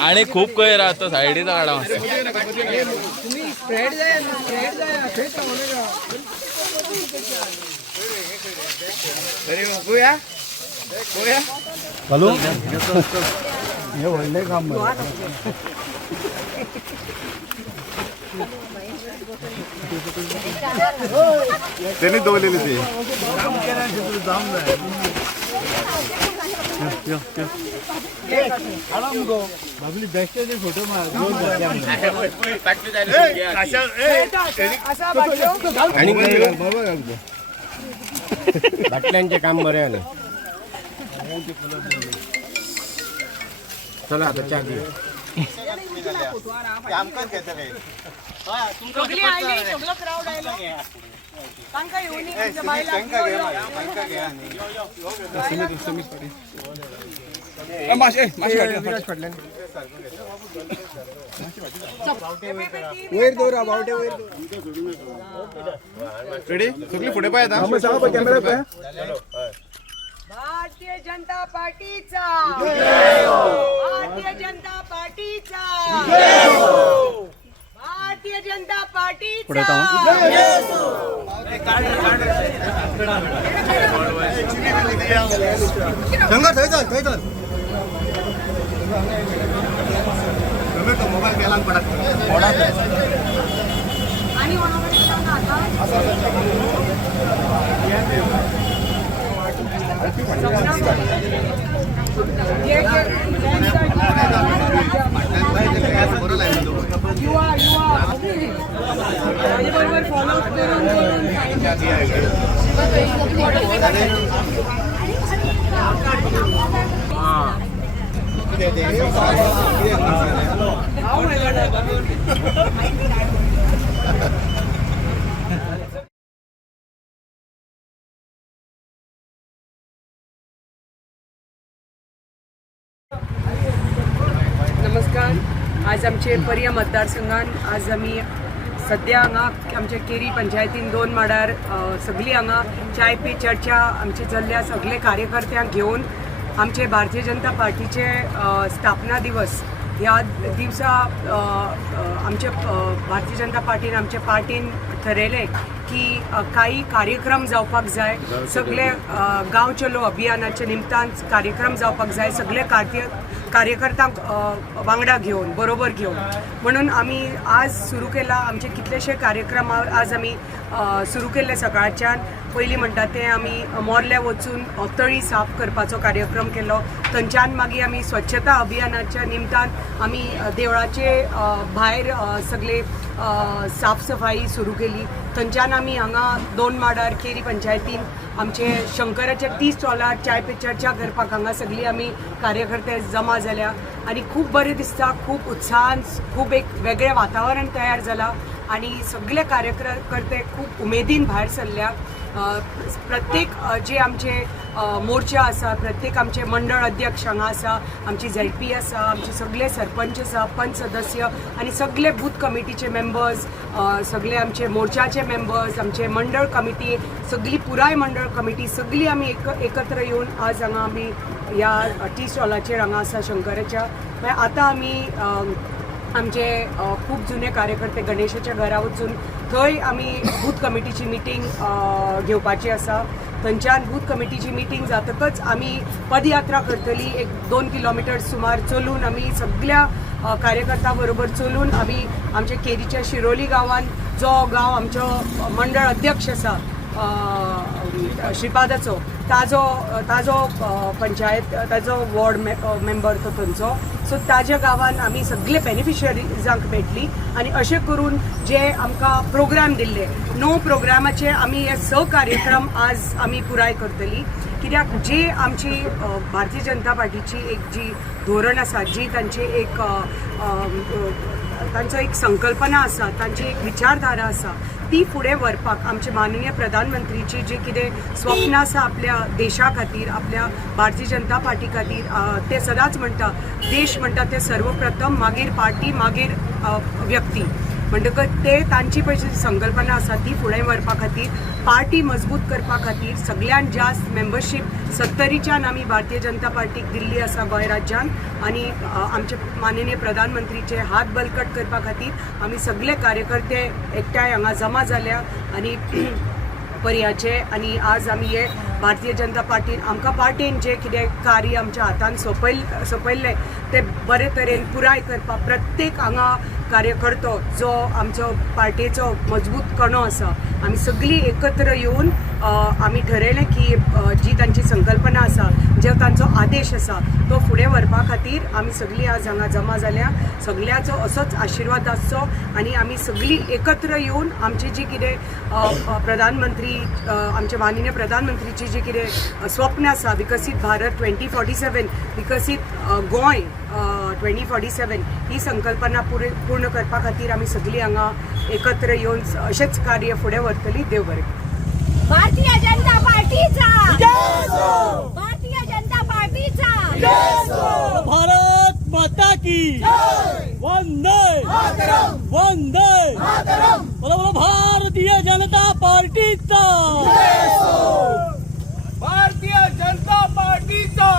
आणि खूप काही राहतो साईडीचा काढा हॅलो हे वडले काम त्यांनी दोलेले ते बाबली बेस्ट फोटो बाटल्यांचे काम बरे आले. चला आता चहा घेऊ. रेडी सगळी पुढे पाय आता भारतीय जनता पार्टीचा भारतीय जनता पार्टीचा भारतीय जनता पार्टीचा मोबाईल गेला आणि बरोबर फॉलो नमस्कार. आज आमचे पर्या मतदारसंघान आज आम्ही सध्या हांगा आमच्या केरी पंचायतीन 2 माडार सगळीं हांगा चाय पे चर्चा आमचे चल्ल्या सगळे कार्यकर्त्यांक घेऊन आमचे भारतीय जनता पार्टीचे स्थापना दिवस ह्या दिवसा आमचे भारतीय जनता पार्टीन आमच्या पार्टीन ठरयले की काही कार्यक्रम जावपाक जाय. सगळे गांव चलो अभियानाच्या निमतान कार्यक्रम जावपाक जाय. सगळे कार्यकर्त्यांक वांगडा घेऊन बरोबर घेऊन म्हणून आम्ही आज सुरू केला. आमचे कितलेशे कार्यक्रम आज आम्ही सुरू केले सकाळच्यान. पयलीं म्हणटा तें आमी मोर्ले वचून तळी साफ करपाचो कार्यक्रम केलो. थंयच्यान मागीर आमी स्वच्छता अभियानाच्या निमतान आमी देवळाचे भायर सगळे साफ सफाई सुरू केली. थंयच्यान आमी हांगा 2 माडार केरी पंचायतीन आमचे शंकराच्या 30 स्टॉलार चाय पे चर्चा करपाक हांगा सगळी आमी कार्यकर्ते जमा जाल्या आनी खूब बरें दिसता. खूब उत्साहान खूब एक वेगळें वातावरण तयार जालां आनी सगळे कार्यकर्ते खूब उमेदीन भायर सरल्या. प्रत्येक जे आमचे मोर्चा आसा, प्रत्येक आमचे मंडळ अध्यक्ष हांगा आसा, आमची ZP आसा, आमचे सगळे सरपंच आसा, पंच सदस्य आनी सगळे बूथ कमिटीचे मेंबर्स, सगळे आमचे मोर्चाचे मेंबर्स, आमचे मंडळ कमिटी, सगळी पुराय मंडळ कमिटी सगळी आमी एकत्र येवन आज हांगा आमी ह्या टी स्टॉलाचेर हांगा आसा शंकराच्या. आतां आमी आमचे खूब जुने कार्यकर्ते गणेशाच्या घरा वचून थंय आमी बूथ कमिटीची मिटींग घेवपाची आसा. थंयच्यान बूथ कमिटीची मिटींग जातकच आमी पदयात्रा करतली. 1-2 किलोमिटर सुमार चलून आमी सगळ्या कार्यकर्त्यां बरोबर चलून आमी आमच्या केरीच्या शिरोली गांवान जो गांव आमचो मंडळ अध्यक्ष आसा श्रीपादाचो, ताजो पंचायत ताजो वॉर्ड मेंबर तो थंयचो, सो ताज्या गांवान आमी सगळे बेनिफिशरीजांक मेळटली. आनी अशें करून जे आमकां प्रोग्राम दिल्ले 9 प्रोग्रामाचे आमी हे 6 कार्यक्रम आज आमी पुराय करतली. कित्याक जे आमची भारतीय जनता पार्टीची एक जी धोरण आसा, जी तांची एक तांचो एक संकल्पना आसा, तांची एक विचारधारा आसा, ती फुडें व्हरपाक आमचे माननीय प्रधानमंत्रीची जी कितें स्वप्न आसा आपल्या देशा खातीर, आपल्या भारतीय जनता पार्टी खातीर, ते सदांच म्हणटा देश म्हणटा ते सर्वप्रथम, मागीर पार्टी, मागीर व्यक्ती. म्हणटकच ते तांची पळय जी संकल्पना आसा ती फुडें व्हरपा खातीर, पार्टी मजबूत करपा खातीर सगळ्यान जास्त मेंबरशीप 70च्यान आमी भारतीय जनता पार्टीक दिल्ली आसा गोंय राज्यान. आनी आमचे माननीय प्रधानमंत्रीचे हात बलकट करपा खातीर आमी सगळे कार्यकर्ते एकठांय हांगा जमा जाल्या आनी पर्याचे. आनी आज आमी हे भारतीय जनता पार्टीन आमकां पार्टीन जे कितें कार्य आमच्या हातान सोंपयल्लें ते बरे तरेन पुराय करपाक प्रत्येक हांगा कार्यकर्तो जो आमचो पार्टीचो मजबूत कणो आसा, आमी सगळीं एकत्र येवन आमी ठरयलें की जी तांची संकल्पना आसा, जो तांचो आदेश आसा तो फुडें व्हरपा खातीर आमी सगळीं आज हांगा जमा जाल्या. सगळ्याचो असोच आशिर्वाद आसचो आनी आमी सगळीं एकत्र येवन आमची जी कितें प्रधानमंत्री आमचे माननीय प्रधानमंत्रीची जी कितें स्वप्न आसा, विकसीत भारत 2047, विकसीत गोंय 2047, ही संकल्पना पूर्ण करपा खातीर आमी सगळीं हांगा एकत्र येवन अशेंच कार्य फुडें व्हरतली. देव बरें. भारतीय जनता पार्टीचा भारतीय जनता पार्टीचा भारत माता की वंदे वंदे बोलो बोलो भारतीय जनता पार्टीचा भारतीय जनता पार्टीचा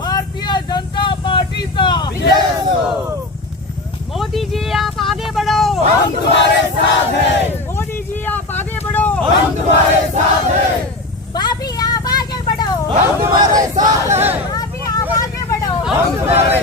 भारतीय जनता पार्टीचा मोदी जी आप आगे बढ़ो, हम तुम्हारे साथ हैं. मोदी जी आप आगे बढ़ो, हम तुम्हारे साथ हैं. भाभी आप आगे बढ़ो, हम तुम्हारे साथ हैं. भाभी आप आगे बढ़ो, हम तुम्हारे